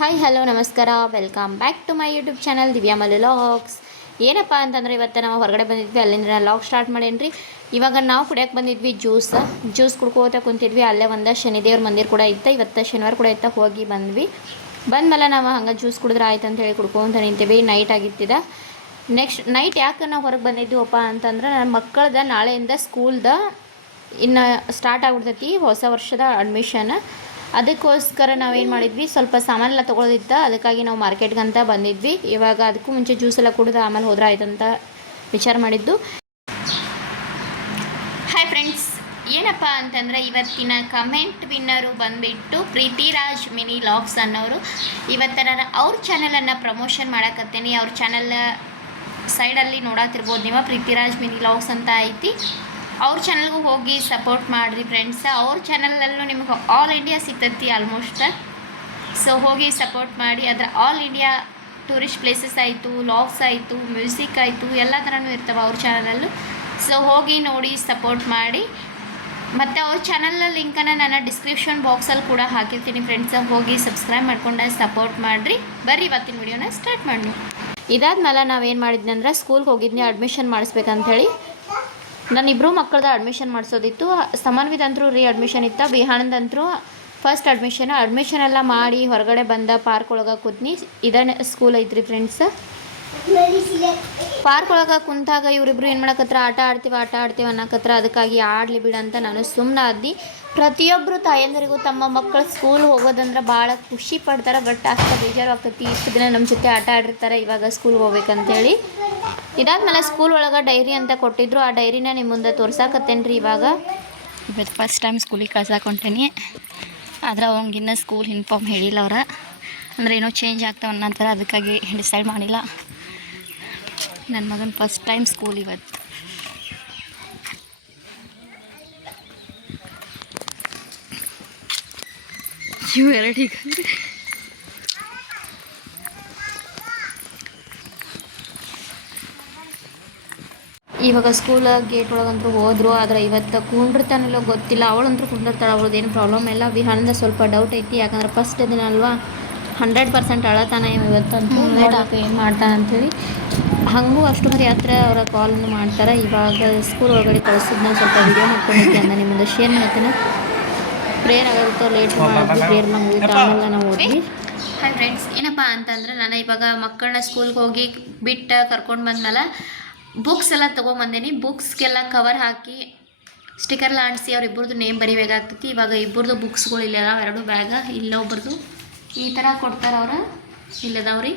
Hi hello ನಮಸ್ಕಾರ, welcome back to my YouTube channel Divya Mallu logs. ಏನಪ್ಪ ಅಂತಂದರೆ ಇವತ್ತು ನಾವು ಹೊರಗಡೆ ಬಂದಿದ್ವಿ, ಅಲ್ಲಿಂದ ನಾನು ಲಾಗ್ ಸ್ಟಾರ್ಟ್ ಮಾಡೇನ್ರಿ. ಇವಾಗ ನಾವು ಕುಡಿಯೋಕೆ ಬಂದಿದ್ವಿ ಜ್ಯೂಸ್ ಕುಡ್ಕೋತಾ ಕುಂತಿದ್ವಿ. ಅಲ್ಲೇ ಒಂದು ಶನಿದೇವ್ರ ಮಂದಿರ ಕೂಡ ಇತ್ತು, ಇವತ್ತು ಶನಿವಾರ ಕೂಡ ಇತ್ತು. ಹೋಗಿ ಬಂದ್ವಿ. ಬಂದಮೇಲೆ ನಾವು ಹಂಗೆ ಜ್ಯೂಸ್ ಕುಡಿದ್ರೆ ಆಯ್ತು ಅಂತ ಹೇಳಿ ಕುಡ್ಕೊತ ನಿಂತೀವಿ. ನೈಟ್ ಆಗಿತ್ತಿದೆ. ನೆಕ್ಸ್ಟ್ ನೈಟ್ ಯಾಕೆ ನಾವು ಹೊರಗೆ ಬಂದಿದ್ದೀವಪ್ಪ ಅಂತಂದ್ರೆ ನನ್ನ ಮಕ್ಕಳದ ನಾಳೆಯಿಂದ ಸ್ಕೂಲ್ದ ಇನ್ನು ಸ್ಟಾರ್ಟ್ ಆಗ್ಬಿಡ್ತೈತಿ, ಹೊಸ ವರ್ಷದ ಅಡ್ಮಿಷನ್. ಅದಕ್ಕೋಸ್ಕರ ನಾವೇನು ಮಾಡಿದ್ವಿ, ಸ್ವಲ್ಪ ಸಾಮಾನೆಲ್ಲ ತೊಗೊಳೋದಿತ್ತು. ಅದಕ್ಕಾಗಿ ನಾವು ಮಾರ್ಕೆಟ್ಗೆ ಅಂತ ಬಂದಿದ್ವಿ. ಇವಾಗ ಅದಕ್ಕೂ ಮುಂಚೆ ಜ್ಯೂಸ್ ಎಲ್ಲ ಕುಡಿದು ಆಮೇಲೆ ಹೋದ್ರೆ ಆಯ್ತಂತ ವಿಚಾರ ಮಾಡಿದ್ದು. ಹಾಯ್ ಫ್ರೆಂಡ್ಸ್, ಏನಪ್ಪ ಅಂತಂದರೆ ಇವತ್ತಿನ ಕಮೆಂಟ್ ವಿನ್ನರು ಬಂದುಬಿಟ್ಟು ಪ್ರೀತಿರಾಜ್ ಮಿನಿ ಲಾಗ್ಸ್ ಅನ್ನೋರು. ಇವತ್ತು ನಾನು ಅವ್ರ ಚಾನಲನ್ನು ಪ್ರಮೋಷನ್ ಮಾಡಕತ್ತೇನೆ. ಅವ್ರ ಚಾನಲ್ ಸೈಡಲ್ಲಿ ನೋಡತ್ತಿರ್ಬೋದು ನೀವು, ಪ್ರೀತಿರಾಜ್ ಮಿನಿ ಲಾಗ್ಸ್ ಅಂತ ಐತಿ. ಅವ್ರ ಚಾನಲ್ಗೂ ಹೋಗಿ ಸಪೋರ್ಟ್ ಮಾಡಿರಿ ಫ್ರೆಂಡ್ಸ. ಅವ್ರ ಚಾನಲಲ್ಲೂ ನಿಮ್ಗೆ ಆಲ್ ಇಂಡಿಯಾ ಸಿಗ್ತೈತಿ ಆಲ್ಮೋಸ್ಟ್. ಸೊ ಹೋಗಿ ಸಪೋರ್ಟ್ ಮಾಡಿ. ಅದರ ಆಲ್ ಇಂಡಿಯಾ ಟೂರಿಸ್ಟ್ ಪ್ಲೇಸಸ್ ಆಯಿತು, ಲಾಗ್ಸ್ ಆಯಿತು, ಮ್ಯೂಸಿಕ್ ಆಯಿತು, ಎಲ್ಲ ಥರನೂ ಇರ್ತವೆ ಅವ್ರ ಚಾನಲಲ್ಲೂ. ಸೊ ಹೋಗಿ ನೋಡಿ ಸಪೋರ್ಟ್ ಮಾಡಿ. ಮತ್ತು ಅವ್ರ ಚಾನಲ್ ಲಿಂಕನ್ನು ನಾನು ಡಿಸ್ಕ್ರಿಪ್ಷನ್ ಬಾಕ್ಸಲ್ಲಿ ಕೂಡ ಹಾಕಿರ್ತೀನಿ ಫ್ರೆಂಡ್ಸ. ಹೋಗಿ ಸಬ್ಸ್ಕ್ರೈಬ್ ಮಾಡ್ಕೊಂಡು ಸಪೋರ್ಟ್ ಮಾಡಿರಿ. ಬರ್ರಿ ಇವತ್ತಿನ ವಿಡಿಯೋನ ಸ್ಟಾರ್ಟ್ ಮಾಡಿ. ಇದಾದ್ಮೇಲೆ ನಾವೇನು ಮಾಡಿದ್ನಿ ಅಂದ್ರೆ ಸ್ಕೂಲ್ಗೆ ಹೋಗಿದ್ನಿ ಅಡ್ಮಿಷನ್ ಮಾಡಿಸ್ಬೇಕಂಥೇಳಿ. ನಾನು ಇಬ್ಬರು ಮಕ್ಕಳದ ಅಡ್ಮಿಷನ್ ಮಾಡಿಸೋದಿತ್ತು. ಸಮಾನ್ವಿದಂತರೂ ಅಡ್ಮಿಷನ್ ಇತ್ತು, ಬಿಹಾಣದಂತರೂ ಫಸ್ಟ್ ಅಡ್ಮಿಷನ್ ಎಲ್ಲ ಮಾಡಿ ಹೊರಗಡೆ ಬಂದ ಪಾರ್ಕ್ ಒಳಗೆ ಕೂತ್ನಿ. ಇದನ್ನೇ ಸ್ಕೂಲ್ ಐತ್ರಿ ಫ್ರೆಂಡ್ಸ್. ಪಾರ್ಕ್ ಒಳಗೆ ಕುಂತಾಗ ಇವರಿಬ್ರು ಏನು ಮಾಡಕತ್ರ, ಆಟ ಆಡ್ತೀವಿ ಅನ್ನಕತ್ರ. ಅದಕ್ಕಾಗಿ ಆಡಲಿ ಬಿಡಂತ ನಾನು ಸುಮ್ಮನೆ ಆದ್ನಿ. ಪ್ರತಿಯೊಬ್ಬರು ತಾಯಂದರಿಗೂ ತಮ್ಮ ಮಕ್ಕಳು ಸ್ಕೂಲ್ ಹೋಗೋದಂದ್ರೆ ಭಾಳ ಖುಷಿ ಪಡ್ತಾರೆ. ಬಟ್ ಅಷ್ಟು ಬೇಜಾರು ಆಗ್ತೈತಿ, ಇಷ್ಟು ದಿನ ನಮ್ಮ ಜೊತೆ ಆಟ ಆಡಿರ್ತಾರೆ, ಇವಾಗ ಸ್ಕೂಲ್ಗೆ ಹೋಗ್ಬೇಕಂತೇಳಿ. ಇದಾದ್ಮೇಲೆ ಸ್ಕೂಲ್ ಒಳಗೆ ಡೈರಿ ಅಂತ ಕೊಟ್ಟಿದ್ರು. ಆ ಡೈರಿನ ನಿಮ್ಮ ಮುಂದೆ ತೋರ್ಸಾಕತ್ತೇನೆ ರೀ. ಇವತ್ತು ಫಸ್ಟ್ ಟೈಮ್ ಸ್ಕೂಲಿಗೆ ಕಳ್ಸಾಕೊಂಟೇನಿ. ಆದ್ರೆ ಅವಂಗಿನ್ನ ಸ್ಕೂಲ್ ಇನ್ಫಾರ್ಮ್ ಹೇಳಿಲ್ಲ ಅವ್ರ, ಅಂದರೆ ಏನೋ ಚೇಂಜ್ ಆಗ್ತಾವ ಅನ್ನಂತರ. ಅದಕ್ಕಾಗಿ ಡಿಸೈಡ್ ಮಾಡಿಲ್ಲ. ನನ್ನ ಮಗನ ಫಸ್ಟ್ ಟೈಮ್ ಸ್ಕೂಲ್ ಇವತ್ತು. ಎರಡೀಗ ಇವಾಗ ಸ್ಕೂಲ್ ಗೇಟ್ ಒಳಗಂತೂ ಹೋದರು. ಆದರೆ ಇವತ್ತು ಕುಂಡಿರ್ತಾನಲ್ಲೋ ಗೊತ್ತಿಲ್ಲ. ಅವಳಂತೂ ಕುಂಡಿರ್ತಾಳೆ, ಅವಳದೇನು ಪ್ರಾಬ್ಲಮ್ ಇಲ್ಲ. ವಿಹಾನದ ಸ್ವಲ್ಪ ಡೌಟ್ ಐತಿ, ಯಾಕಂದ್ರೆ ಫಸ್ಟ್ ದಿನ ಅಲ್ವಾ, 100% ಅಳತಾನೆ ಇವತ್ತಂತೂ. ಲೇಟ್ ಆಗ್ತದೆ ಏನು ಮಾಡ್ತಾನೆ ಅಂಥೇಳಿ. ಹಾಗೂ ಅಷ್ಟು ಮರಿ ಹತ್ರ ಅವರ ಕಾಲನ್ನು ಮಾಡ್ತಾರೆ. ಇವಾಗ ಸ್ಕೂಲ್ ಒಳಗಡೆ ಕಳಿಸಿದ್ನ ಸ್ವಲ್ಪ ವಿಡಿಯೋ ಮಾಡ್ಕೊಂಡಿದ್ದೆ ಅಂತ ನಿಮ್ಮದು ಶೇರ್ ಮಾಡ್ತೇನೆ. ಪ್ರೇಯರ್ ಆಗುತ್ತೆ, ಲೇಟ್ ಮಾಡಿದ್ವಿ. ಪ್ರೇಯರ್ ಮುಗಿತು, ಆಮೇಲೆ ನಾವು ಹೋದ್ವಿ. ಹಾಯ್ ಫ್ರೆಂಡ್ಸ್, ಏನಪ್ಪ ಅಂತಂದ್ರೆ ನಾನು ಇವಾಗ ಮಕ್ಕಳನ್ನ ಸ್ಕೂಲ್ಗೆ ಹೋಗಿ ಬಿಟ್ಟು ಕರ್ಕೊಂಡು ಬಂದ್ಮೇಲೆ ಬುಕ್ಸ್ ಎಲ್ಲ ತೊಗೊಂಬಂದೇನಿ. ಬುಕ್ಸ್ಗೆಲ್ಲ ಕವರ್ ಹಾಕಿ ಸ್ಟಿಕರ್ಲ್ಲ ಅಂಟಿಸಿ ಅವ್ರಿಬ್ಬರದು ನೇಮ್ ಬರಿಬೇಕಾಗ್ತೈತಿ. ಇವಾಗ ಇಬ್ಬರದು ಬುಕ್ಸ್ಗಳು ಇಲ್ಲದ, 2 ಬ್ಯಾಗ ಇಲ್ಲೊಬ್ಬರದು ಈ ಥರ ಕೊಡ್ತಾರೆ ಅವ್ರು, ಇಲ್ಲದವ್ರಿ.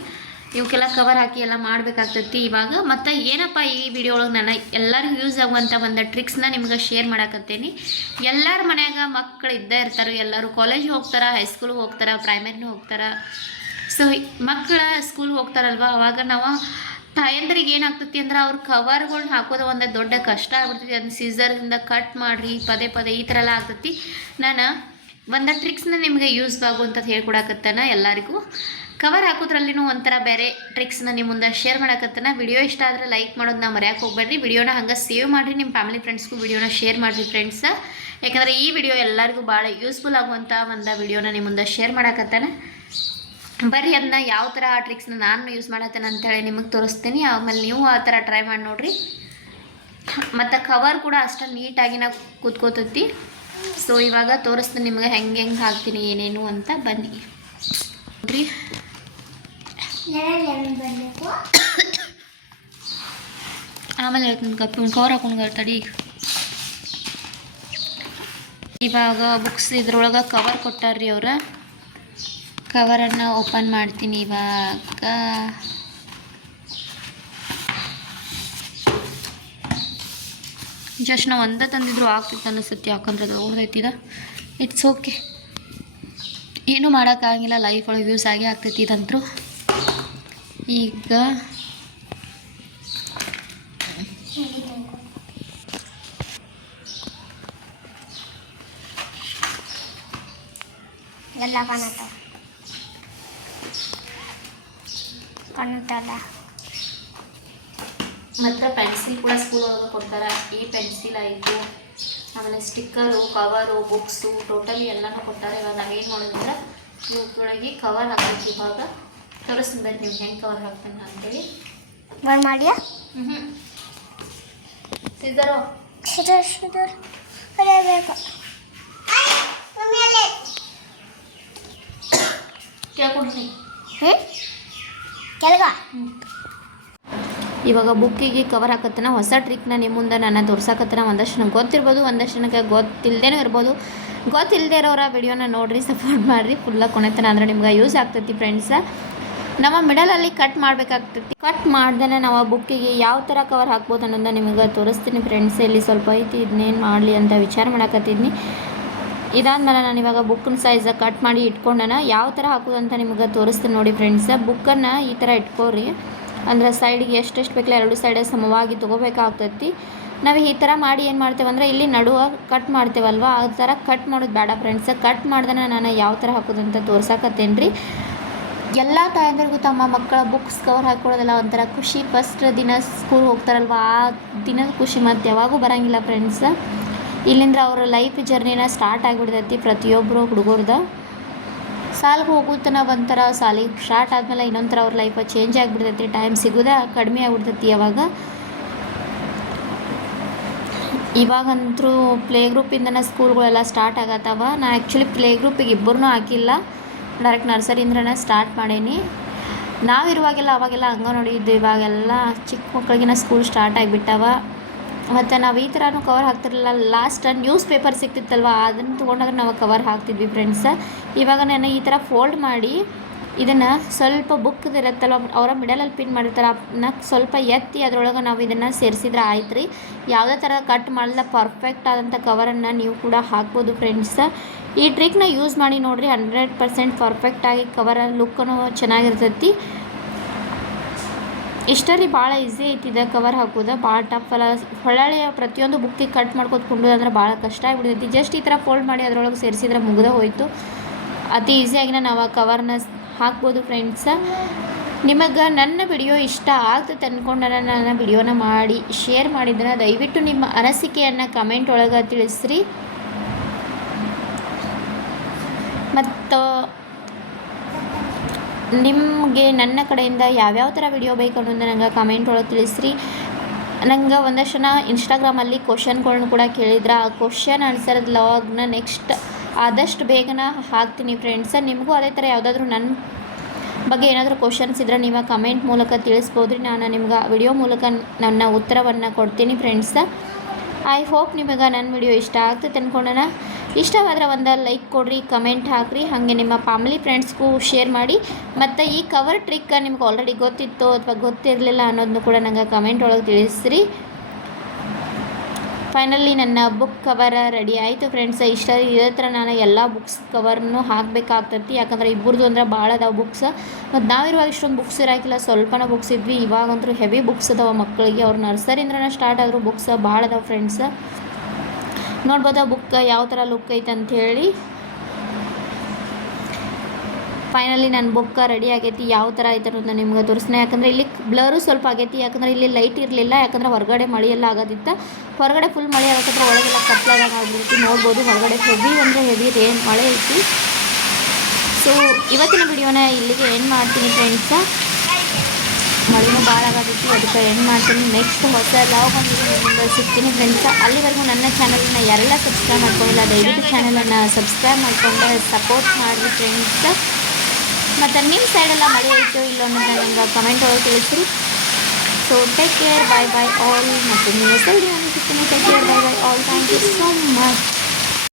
ಇವಕ್ಕೆಲ್ಲ ಕವರ್ ಹಾಕಿ ಎಲ್ಲ ಮಾಡಬೇಕಾಗ್ತೈತಿ ಇವಾಗ. ಮತ್ತು ಏನಪ್ಪ ಈ ವಿಡಿಯೋ ಒಳಗೆ ನಾನು ಎಲ್ಲರಿಗೂ ಯೂಸ್ ಆಗುವಂಥ ಒಂದು ಟ್ರಿಕ್ಸ್ನ ನಿಮ್ಗೆ ಶೇರ್ ಮಾಡಕತ್ತೇನೆ. ಎಲ್ಲರ ಮನ್ಯಾಗ ಮಕ್ಕಳು ಇದ್ದೇ ಇರ್ತಾರೆ. ಎಲ್ಲರೂ ಕಾಲೇಜಿಗೆ ಹೋಗ್ತಾರೆ, ಹೈಸ್ಕೂಲ್ಗೆ ಹೋಗ್ತಾರೆ, ಪ್ರೈಮರಿನೂ ಹೋಗ್ತಾರೆ. ಸೊ ಮಕ್ಕಳು ಸ್ಕೂಲ್ಗೆ ಹೋಗ್ತಾರಲ್ವ, ಅವಾಗ ನಾವು ತಾಯಂದ್ರಿಗೆ ಏನಾಗ್ತೈತಿ ಅಂದ್ರೆ ಅವ್ರ ಕವರ್ಗಳ್ನ ಹಾಕೋದು ಒಂದು ದೊಡ್ಡ ಕಷ್ಟ ಆಗ್ಬಿಡ್ತೈತಿ. ಅದನ್ನ ಸೀಸರ್ದಿಂದ ಕಟ್ ಮಾಡಿರಿ ಪದೇ ಈ ಥರ ಎಲ್ಲ ಆಗ್ತೈತಿ. ನಾನು ಒಂದು ಟ್ರಿಕ್ಸ್ನ ನಿಮಗೆ ಯೂಸ್ ಆಗುವಂಥದ್ದು ಹೇಳ್ಕೊಡಕತ್ತಾನ. ಎಲ್ಲರಿಗೂ ಕವರ್ ಹಾಕೋದ್ರಲ್ಲಿನೂ ಒಂಥರ ಬೇರೆ ಟ್ರಿಕ್ಸ್ನ ನಿಮ್ಮ ಮುಂದೆ ಶೇರ್ ಮಾಡಕತ್ತಾನ. ವಿಡಿಯೋ ಇಷ್ಟ ಆದರೆ ಲೈಕ್ ಮಾಡೋದನ್ನ ಮರೆಯೋಕೆ ಹೋಗ್ಬೇಡ್ರಿ. ವಿಡಿಯೋನ ಹಂಗೆ ಸೇವ್ ಮಾಡಿರಿ, ನಿಮ್ಮ ಫ್ಯಾಮಿಲಿ ಫ್ರೆಂಡ್ಸ್ಗೂ ವಿಡಿಯೋನ ಶೇರ್ ಮಾಡಿರಿ ಫ್ರೆಂಡ್ಸ. ಯಾಕಂದರೆ ಈ ವಿಡಿಯೋ ಎಲ್ಲರಿಗೂ ಭಾಳ ಯೂಸ್ಫುಲ್ ಆಗುವಂಥ ಒಂದು ವಿಡಿಯೋನ ನಿಮ್ಮ ಮುಂದೆ ಶೇರ್ ಮಾಡಕತ್ತಾನ. ಬರ್ರಿ ಅದನ್ನ ಯಾವ ಥರ ಆ ಟ್ರಿಕ್ಸ್ನ ನಾನು ಯೂಸ್ ಮಾಡತ್ತೇನೆ ಅಂತೇಳಿ ನಿಮಗೆ ತೋರಿಸ್ತೀನಿ. ಆಮೇಲೆ ನೀವು ಆ ಥರ ಟ್ರೈ ಮಾಡಿ ನೋಡಿರಿ. ಮತ್ತು ಕವರ್ ಕೂಡ ಅಷ್ಟು ನೀಟಾಗಿ ನಾವು ಕೂತ್ಕೋತೈತಿ. ಸೊ ಇವಾಗ ತೋರಿಸ್ತೀನಿ ನಿಮ್ಗೆ ಹೆಂಗೆ ಹಾಕ್ತೀನಿ ಏನೇನು ಅಂತ. ಬನ್ನಿ ನೋಡ್ರಿ. ಆಮೇಲೆ ಹೇಳ್ತೀನಿ ಕವರ್ ಹಾಕೊಂಡು ತಡಿ. ಇವಾಗ ಬುಕ್ಸ್ ಇದ್ರೊಳಗೆ ಕವರ್ ಕೊಟ್ಟಾರ್ರಿ ಅವ್ರ. ಕವರನ್ನು ಓಪನ್ ಮಾಡ್ತೀನಿ ಇವಾಗ. ಜಸ್ಟ್ ನಾವು ಒಂದೇ ತಂದಿದ್ರು ಆಗ್ತಿತ್ತು ಅನ್ನಿಸುತ್ತೆ, ಯಾಕಂದ್ರೆ ಅದು ಓದೈತಿದ. ಇಟ್ಸ್ ಓಕೆ, ಏನೂ ಮಾಡೋಕ್ಕಾಗಿಲ್ಲ. ಲೈಫ್ ಒಳಗೆ ಯೂಸ್ ಆಗಿ ಆಗ್ತೈತಿ ಇದಂತರೂ. ಈಗ ಎಲ್ಲ ಕಾಣುತ್ತಲ್ಲ. ಮತ್ತು ಪೆನ್ಸಿಲ್ ಕೂಡ ಸ್ಕೂಲ್ ಒಳಗೆ ಕೊಡ್ತಾರೆ. ಈ ಪೆನ್ಸಿಲ್ ಆಯಿತು, ಆಮೇಲೆ ಸ್ಟಿಕ್ಕರು, ಕವರು, ಬುಕ್ಸು, ಟೋಟಲಿ ಎಲ್ಲನೂ ಕೊಟ್ಟಾರೆ. ಇವಾಗ ನಾವೇನು ಮಾಡೋದಂದ್ರೆ ಇವತ್ತೊಳಗೆ ಕವರ್ ಹಾಕಬೇಕು. ಇವಾಗ ತೋರಿಸ್ತೀನಿ ಬರ್ರಿ ನಿಮ್ಗೆ ಹೆಂಗೆ ಕವರ್ ಹಾಕ್ತಾನೆ ಅಂತೇಳಿ. ಬಂದ್ ಮಾಡಿಯಾ? ಸಿದರೋ ಸಿದರ್ ಅದೇಬೇಕು ಕೇಳ್ಕೊಡ್ರಿ. ಕೆಳಗ ಇವಾಗ ಬುಕ್ಕಿಗೆ ಕವರ್ ಹಾಕತ್ತನ ಹೊಸ ಟ್ರಿಕ್ನ ನಿಮ್ಮ ಮುಂದೆ ನಾನು ತೋರ್ಸಾಕತ್ತನ. ಒಂದಷ್ಟು ನನಗೆ ಗೊತ್ತಿರ್ಬೋದು, ಒಂದಷ್ಟು ನನಗೆ ಗೊತ್ತಿಲ್ಲದೇನೂ ಇರ್ಬೋದು. ಗೊತ್ತಿಲ್ಲದೆ ಇರೋರ ವಿಡಿಯೋನ ನೋಡಿರಿ, ಸಪೋರ್ಟ್ ಮಾಡಿರಿ ಫುಲ್ಲಾಗಿ ಕೊನೆತನ, ಅಂದರೆ ನಿಮ್ಗೆ ಯೂಸ್ ಆಗ್ತೈತಿ ಫ್ರೆಂಡ್ಸ. ನಮ್ಮ ಮಿಡಲಲ್ಲಿ ಕಟ್ ಮಾಡಬೇಕಾಗ್ತೈತಿ. ಕಟ್ ಮಾಡ್ದೇ ನಾವು ಆ ಬುಕ್ಕಿಗೆ ಯಾವ ಥರ ಕವರ್ ಹಾಕ್ಬೋದು ಅನ್ನೋದನ್ನ ನಿಮಗೆ ತೋರಿಸ್ತೀನಿ ಫ್ರೆಂಡ್ಸ್. ಇಲ್ಲಿ ಸ್ವಲ್ಪ ಐತಿ, ಇದನ್ನೇನು ಮಾಡಲಿ ಅಂತ ವಿಚಾರ ಮಾಡಕತ್ತಿದ್ನಿ. ಇದಾದ್ಮೇಲೆ ನಾನು ಇವಾಗ ಬುಕ್ಕಿನ ಸೈಜಾಗಿ ಕಟ್ ಮಾಡಿ ಇಟ್ಕೊಂಡನ ಯಾವ ಥರ ಹಾಕೋದು ಅಂತ ನಿಮಗೆ ತೋರಿಸ್ತೀನಿ ನೋಡಿ ಫ್ರೆಂಡ್ಸ. ಬುಕ್ಕನ್ನು ಈ ಥರ ಇಟ್ಕೋರಿ, ಅಂದರೆ ಸೈಡಿಗೆ ಎಷ್ಟೆಷ್ಟು ಬೇಕಲ್ಲ ಎರಡು ಸೈಡೇ ಸಮವಾಗಿ ತೊಗೋಬೇಕಾಗ್ತೈತಿ. ನಾವು ಈ ಥರ ಮಾಡಿ ಏನು ಮಾಡ್ತೇವೆ ಅಂದರೆ ಇಲ್ಲಿ ನಡುವ ಕಟ್ ಮಾಡ್ತೇವಲ್ವ, ಆ ಥರ ಕಟ್ ಮಾಡೋದು ಬೇಡ ಫ್ರೆಂಡ್ಸ. ಕಟ್ ಮಾಡ್ದೆ ನಾನು ಯಾವ ಥರ ಹಾಕೋದು ಅಂತ ತೋರ್ಸಾಕತ್ತೇನೆ ರೀ. ಎಲ್ಲ ತಾಯಂದಿರಿಗೂ ತಮ್ಮ ಮಕ್ಕಳ ಬುಕ್ಸ್ ಕವರ್ ಹಾಕ್ಕೊಳ್ಳೋದಲ್ಲ ಒಂಥರ ಖುಷಿ. ಫಸ್ಟ್ ದಿನ ಸ್ಕೂಲ್ ಹೋಗ್ತಾರಲ್ವ, ಆ ದಿನದ ಖುಷಿ ಮತ್ತು ಯಾವಾಗೂ ಬರೋಂಗಿಲ್ಲ ಫ್ರೆಂಡ್ಸ. ಇಲ್ಲಿಂದ ಅವ್ರ ಲೈಫ್ ಜರ್ನಿನ ಸ್ಟಾರ್ಟ್ ಆಗಿಬಿಡ್ತೈತಿ ಪ್ರತಿಯೊಬ್ಬರು ಹುಡುಗರ್ದು. ಸಾಲಿಗೆ ಹೋಗುತ್ತನ ಒಂಥರ, ಸಾಲಿಗೆ ಸ್ಟಾರ್ಟ್ ಆದಮೇಲೆ ಇನ್ನೊಂಥರ ಅವ್ರ ಲೈಫ್ ಚೇಂಜ್ ಆಗಿಬಿಡ್ತೈತಿ. ಟೈಮ್ ಸಿಗೋದೇ ಕಡಿಮೆ ಆಗಿಬಿಡ್ತೈತಿ ಇವಾಗಂತೂ ಪ್ಲೇ ಗ್ರೂಪಿಂದನೇ ಸ್ಕೂಲ್ಗಳೆಲ್ಲ ಸ್ಟಾರ್ಟ್ ಆಗತ್ತವ. ನಾ ಆ್ಯಕ್ಚುಲಿ ಪ್ಲೇ ಗ್ರೂಪಿಗೆ ಇಬ್ಬರನ್ನೂ ಹಾಕಿಲ್ಲ, ಡೈರೆಕ್ಟ್ ನರ್ಸರಿಯಿಂದನೇ ಸ್ಟಾರ್ಟ್ ಮಾಡೀನಿ. ನಾವಿರುವಾಗೆಲ್ಲ ಅವಾಗೆಲ್ಲ ಅಂಗನವಾಡಿ ಇದ್ದು, ಇವಾಗೆಲ್ಲ ಚಿಕ್ಕ ಮಕ್ಕಳಿಗಿನ ಸ್ಕೂಲ್ ಸ್ಟಾರ್ಟ್ ಆಗಿಬಿಟ್ಟವ. ಮತ್ತು ನಾವು ಈ ಥರನೂ ಕವರ್ ಹಾಕ್ತಿರಲಿಲ್ಲ. ಲಾಸ್ಟ್ ನ್ಯೂಸ್ ಪೇಪರ್ ಸಿಗ್ತಿತ್ತಲ್ವ, ಅದನ್ನು ತೊಗೊಂಡಾಗ ನಾವು ಕವರ್ ಹಾಕ್ತಿದ್ವಿ ಫ್ರೆಂಡ್ಸ. ಇವಾಗ ನಾನು ಈ ಥರ ಫೋಲ್ಡ್ ಮಾಡಿ ಇದನ್ನು ಸ್ವಲ್ಪ ಬುಕ್ದು ಇರುತ್ತಲ್ವ, ಅವರ ಮಿಡಲಲ್ಲಿ ಪಿನ್ ಮಾಡಿರ್ತಾರೆ, ಅದನ್ನ ಸ್ವಲ್ಪ ಎತ್ತಿ ಅದರೊಳಗೆ ನಾವು ಇದನ್ನು ಸೇರಿಸಿದ್ರೆ ಆಯ್ತು ರೀ. ಯಾವುದೇ ಥರ ಕಟ್ ಮಾಡಲ್ಲ, ಪರ್ಫೆಕ್ಟ್ ಆದಂಥ ಕವರನ್ನು ನೀವು ಕೂಡ ಹಾಕ್ಬೋದು ಫ್ರೆಂಡ್ಸ. ಈ ಟ್ರಿಕ್ನ ಯೂಸ್ ಮಾಡಿ ನೋಡಿರಿ, 100% ಪರ್ಫೆಕ್ಟಾಗಿ ಕವರ್ ಲುಕ್ಕೂ ಚೆನ್ನಾಗಿರ್ತೈತಿ. ಇಷ್ಟ ರೀ, ಭಾಳ ಈಸಿ ಐತಿದೆ ಕವರ್ ಹಾಕೋದು, ಭಾಳ ಟಫ್ ಅಲ್ಲ. ಹೊಳ್ಳೆಯ ಪ್ರತಿಯೊಂದು ಬುಕ್ಕಿಗೆ ಕಟ್ ಮಾಡ್ಕೊತ ಕುಂಡೋದು ಅಂದ್ರೆ ಭಾಳ ಕಷ್ಟ ಆಗಿಬಿಡ್ತೈತಿ. ಜಸ್ಟ್ ಈ ಥರ ಫೋಲ್ಡ್ ಮಾಡಿ ಅದರೊಳಗೆ ಸೇರಿಸಿದ್ರೆ ಮುಗಿದೇ ಹೋಯಿತು. ಅತಿ ಈಸಿಯಾಗಿನ ನಾವು ಆ ಕವರ್ನ ಹಾಕ್ಬೋದು ಫ್ರೆಂಡ್ಸ. ನಿಮಗೆ ನನ್ನ ವಿಡಿಯೋ ಇಷ್ಟ ಆಗ್ತದೆ ಅಂದ್ಕೊಂಡ್ರೆ ನನ್ನ ವಿಡಿಯೋನ ಮಾಡಿ ಶೇರ್ ಮಾಡಿದ್ರೆ ದಯವಿಟ್ಟು ನಿಮ್ಮ ಅನಿಸಿಕೆಯನ್ನು ಕಮೆಂಟ್ ಒಳಗೆ ತಿಳಿಸ್ರಿ. ಮತ್ತು ನಿಮಗೆ ನನ್ನ ಕಡೆಯಿಂದ ಯಾವ್ಯಾವ ಥರ ವಿಡಿಯೋ ಬೇಕು ಅನ್ನೋದನ್ನ ನಂಗೆ ಕಮೆಂಟ್ ಒಳಗೆ ತಿಳಿಸ್ರಿ. ನಂಗೆ ಒಂದಷ್ಟು ಜನ ಇನ್ಸ್ಟಾಗ್ರಾಮಲ್ಲಿ ಕ್ವಶನ್ಗಳನ್ನ ಕೂಡ ಕೇಳಿದ್ರೆ, ಆ ಕ್ವಶನ್ ಆನ್ಸರ್ ಲಾಗ್ನ ನೆಕ್ಸ್ಟ್ ಆದಷ್ಟು ಬೇಗನೆ ಹಾಕ್ತೀನಿ ಫ್ರೆಂಡ್ಸ. ನಿಮಗೂ ಅದೇ ಥರ ಯಾವುದಾದ್ರೂ ನನ್ನ ಬಗ್ಗೆ ಏನಾದರೂ ಕ್ವಶನ್ಸ್ ಇದ್ದರೆ ನೀವು ಕಮೆಂಟ್ ಮೂಲಕ ತಿಳಿಸ್ಬೋದು ರೀ. ನಾನು ನಿಮ್ಗೆ ವಿಡಿಯೋ ಮೂಲಕ ನನ್ನ ಉತ್ತರವನ್ನು ಕೊಡ್ತೀನಿ ಫ್ರೆಂಡ್ಸ. ಐ ಹೋಪ್ ನಿಮಗೆ ನನ್ನ ವಿಡಿಯೋ ಇಷ್ಟ ಆಗ್ತದೆ ಅಂದ್ಕೊಂಡನ. ಇಷ್ಟವಾದರೆ ಒಂದು ಲೈಕ್ ಕೊಡಿರಿ, ಕಮೆಂಟ್ ಹಾಕಿರಿ, ಹಾಗೆ ನಿಮ್ಮ ಫ್ಯಾಮಿಲಿ ಫ್ರೆಂಡ್ಸ್ಗೂ ಶೇರ್ ಮಾಡಿ. ಮತ್ತು ಈ ಕವರ್ ಟ್ರಿಕ್ ನಿಮ್ಗೆ ಆಲ್ರೆಡಿ ಗೊತ್ತಿತ್ತು ಅಥವಾ ಗೊತ್ತಿರಲಿಲ್ಲ ಅನ್ನೋದನ್ನು ಕೂಡ ನಂಗೆ ಕಮೆಂಟ್ ಒಳಗೆ ತಿಳಿಸ್ರಿ. ಫೈನಲಿ ನನ್ನ ಬುಕ್ ಕವರ್ ರೆಡಿ ಆಯಿತು ಫ್ರೆಂಡ್ಸ್. ಇಷ್ಟ ಇದೇ ಥರ ನಾನು ಎಲ್ಲ ಬುಕ್ಸ್ ಕವರ್ನು ಹಾಕಬೇಕಾಗ್ತೈತಿ, ಯಾಕಂದರೆ ಇಬ್ಬರದು ಅಂದರೆ ಭಾಳ ಅದಾವೆ ಬುಕ್ಸ್. ಮತ್ತು ನಾವಿರುವಾಗ ಇಷ್ಟೊಂದು ಬುಕ್ಸ್ ಇರೋಕ್ಕಿಲ್ಲ, ಸ್ವಲ್ಪನ ಬುಕ್ಸ್ ಇದ್ವಿ. ಇವಾಗಂತೂ ಹೆವಿ ಬುಕ್ಸ್ ಅದಾವೆ ಮಕ್ಕಳಿಗೆ. ಅವ್ರು ನರ್ಸರಿಯಿಂದನೇ ಸ್ಟಾರ್ಟ್ ಆದರೂ ಬುಕ್ಸ್ ಭಾಳ ಅದಾವೆ ಫ್ರೆಂಡ್ಸ್. ನೋಡ್ಬೋದು ಬುಕ್ ಯಾವ ಥರ ಲುಕ್ ಐತೆ ಅಂಥೇಳಿ. ಫೈನಲಿ ನನ್ನ ಬುಕ್ ರೆಡಿ ಆಗೈತಿ. ಯಾವ ಥರ ಐತೆ ಅನ್ನೋದು ನಿಮ್ಗೆ ತೋರಿಸ್ತೀನಿ. ಯಾಕಂದರೆ ಇಲ್ಲಿ ಬ್ಲರು ಸ್ವಲ್ಪ ಆಗೈತಿ, ಯಾಕಂದರೆ ಇಲ್ಲಿ ಲೈಟ್ ಇರಲಿಲ್ಲ. ಯಾಕಂದರೆ ಹೊರಗಡೆ ಮಳೆಯೆಲ್ಲ ಆಗೋದಿತ್ತು. ಹೊರಗಡೆ ಫುಲ್ ಮಳೆ ಆಗತ್ತಂದ್ರೆ ಒಳಗೆಲ್ಲ ಕತ್ಲಾಗ ಆಗ್ಬಿಡ್ತಿ. ನೋಡ್ಬೋದು ಹೊರಗಡೆ ಹೆವಿ ಅಂದರೆ ಹೆವಿ ಮಳೆ ಐತಿ. ಸೊ ಇವತ್ತಿನ ವಿಡಿಯೋನ ಇಲ್ಲಿಗೆ ಎಂಡ್ ಮಾಡ್ತೀನಿ ಫ್ರೆಂಡ್ಸ. ಮಳೆನೂ ಭಾಳ ಆಗೋದಿತ್ತು, ಅದಕ್ಕೆ ಎಂಡ್ ಮಾಡ್ತೀನಿ. ನೆಕ್ಸ್ಟ್ ಹೊಸ ಲಾಗ್ ಬಂದಿದ್ದು ನಿಮ್ಮಿಂದ ಸಿಗ್ತೀನಿ ಫ್ರೆಂಡ್ಸ. ಅಲ್ಲಿವರೆಗೂ ನನ್ನ ಚಾನಲನ್ನ ಯಾರೆಲ್ಲ ಸಬ್ಸ್ಕ್ರೈಬ್ ಮಾಡ್ಕೊಂಡಿಲ್ಲ ದಯವಿಟ್ಟು ಚಾನಲನ್ನು ಸಬ್ಸ್ಕ್ರೈಬ್ ಮಾಡಿಕೊಂಡು ಸಪೋರ್ಟ್ ಮಾಡಿರಿ ಫ್ರೆಂಡ್ಸ. ಮತ್ತು ನಿಮ್ಮ ಸೈಡೆಲ್ಲ ಮಳೆ ಐತೋ ಇಲ್ಲೋ ಅನ್ನೋದನ್ನ ನಂಗೆ ಕಮೆಂಟ್ ಒಳಗೆ ತಿಳಿಸ್ರಿ. ಸೊ ಟೇಕ್ ಕೇರ್, ಬಾಯ್ ಬಾಯ್ ಆಲ್. ಮತ್ತು ನೀವು ಸಿಗ್ತೀನಿ.